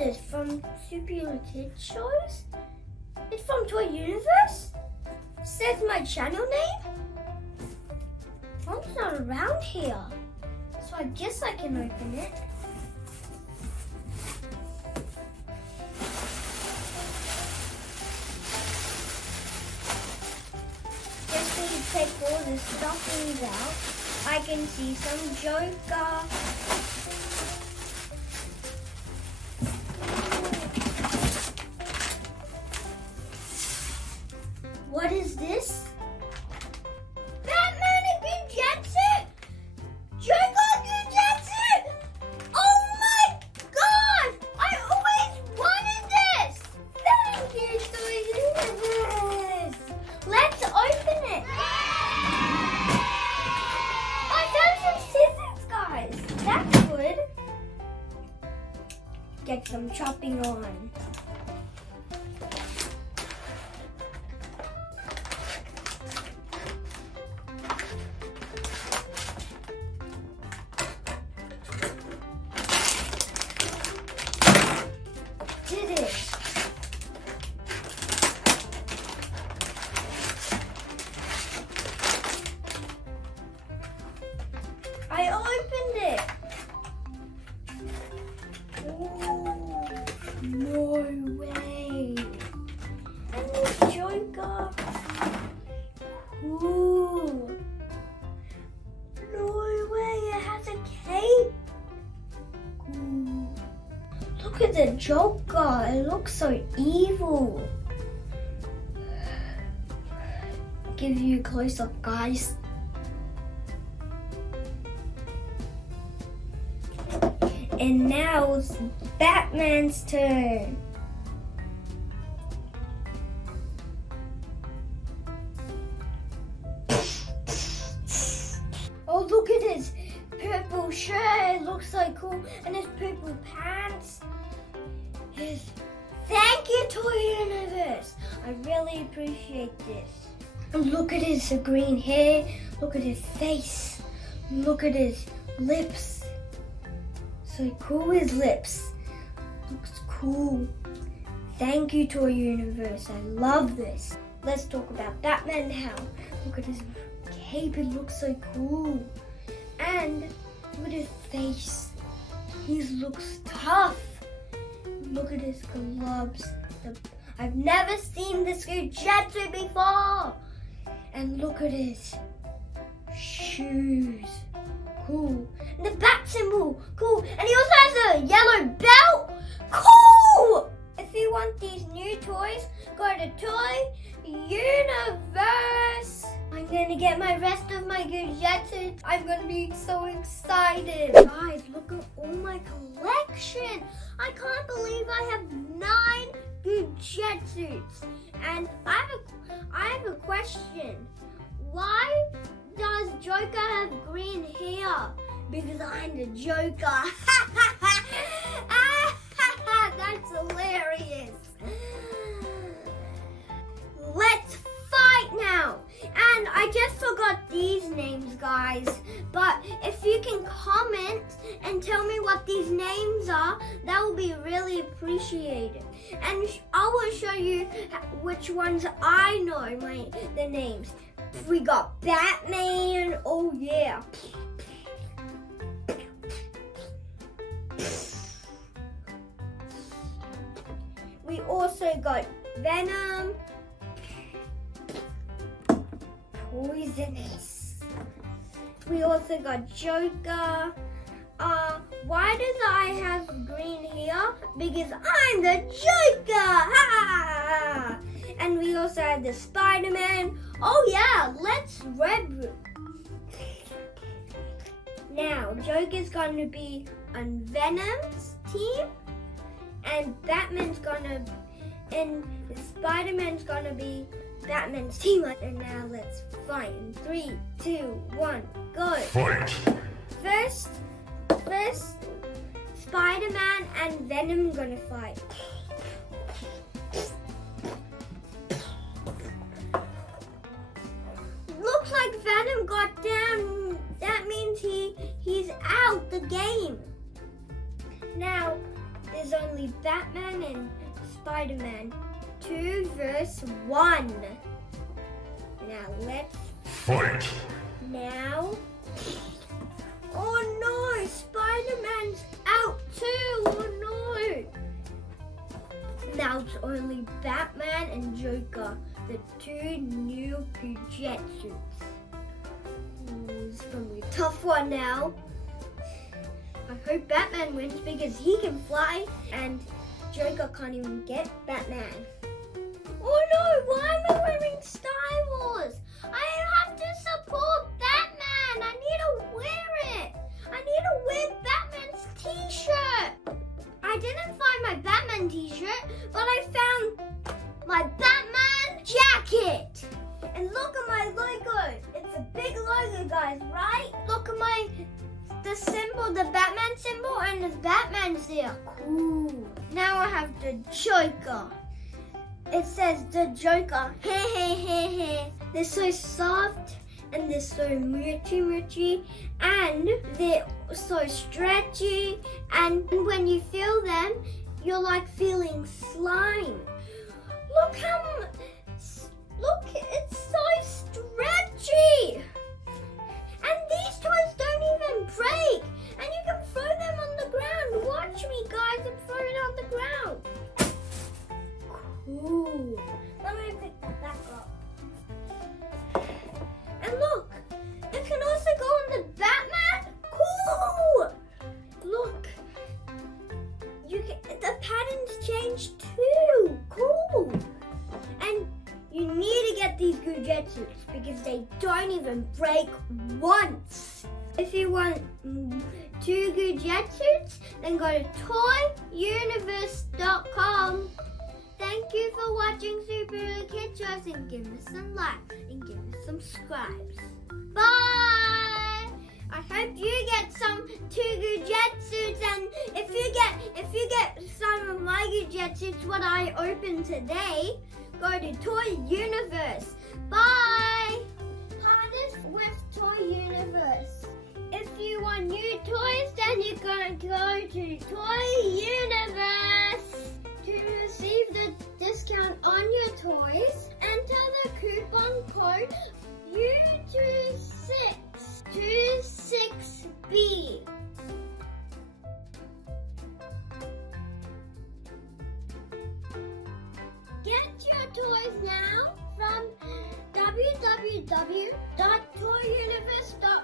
this? From Super Kids shows? It's from Toy Universe? Says my channel name? Phone's not around here. So I guess I can open it. Just need to take all the stuffings out. I can see some Joker. What is this? Batman and Goo Jit Zu! Joker Goo Jit Zu! Oh my god! I always wanted this! Thank you, Toy Universe! Let's open it! I found some scissors, guys! That's good. Get some chopping on. Did it? I opened it. Oh, no way. And the Joker. Ooh. No way, it has a cape. Ooh. Look at the Joker, it looks so evil. Give you a close-up, guys. And now it's Batman's turn. Oh, look at his purple shirt, it looks so cool. And his purple pants. Thank you, Toy Universe. I really appreciate this. And look at his green hair. Look at his face. Look at his lips. So cool, his lips. Looks cool. Thank you, Toy Universe. I love this. Let's talk about Batman now. Look at his cape. It looks so cool. And look at his face. He looks tough. Look at his gloves. I've never seen this Goo Jit Zu before. And look at his shoes. Cool. And the bat symbol. Cool. And he also has a yellow belt. Cool. If you want these new toys, go to Toy Universe. I'm going to get my rest of my Goo Jit Zu. I'm going to be so excited. Guys, look at all my collection. I can't believe I have 9 Goo JitZus. And I have a question. Why does Joker have green hair? Because I'm the Joker. That's hilarious. Let's fight now. And I just forgot these names, guys. But if you can comment and tell me what these names are, that will be really appreciated. And I will show you which ones I know the names. We got Batman. Oh yeah. We also got Venom. Poisonous. We also got Joker. Why does I have green hair? Because I'm the Joker! Ha! And we also have the Spider-Man. Oh yeah, let's red. Now, Joker's going to be on Venom's team. And Spider-Man's gonna be Batman's team. And now let's fight in 3, 2, 1, go. Fight! First, Spider-Man and Venom gonna fight. Looks like Venom got down. That means he's out the game. Now, there's only only Batman and Spider-Man 2 vs. 1. Now let's fight. Now. Oh no, Spider-Man's out too. Oh no. Now it's only Batman and Joker, the 2 new Goo JitZus. It's gonna be a tough one now. I hope Batman wins because he can fly and Joker can't even get Batman. Oh no, why am I wearing Star Wars? I have to support Batman. I need to wear it. I need to wear Batman's t-shirt. I didn't find my Batman t-shirt, but I found my Batman jacket. And look at my logo. It's a big logo, guys, right? Look at the symbol, the Batman symbol, and the Batman's there. Cool. Now I have the Joker. It says the Joker. They're so soft and they're so moochy and they're so stretchy, and when you feel them, you're like feeling slime. Look, it's so stretchy. And these toys don't even break. And you can throw them on the ground. Watch me, guys, and throw it on the ground. Cool. Let me pick that back up. And look, it can also go on the Batman. Cool. Look, the pattern's changed too. Cool. And you need to get these Goo Jit Zu because they don't even break once. If you want 2 Goo Jit Zu, then go to toyuniverse.com. Thank you for watching Super Kid Shows, and give me some likes and give me some subscribes. Bye! I hope you get some 2 Goo Jit Zu, and if you get some of my Goo Jit Zu, what I opened today, go to Toy Universe. Bye! Partners with Toy Universe. If you want new toys, then you're going to go to Toy Universe. To receive the discount on your toys, enter the coupon code U2626B. Get your toys now from www.toyuniverse.com.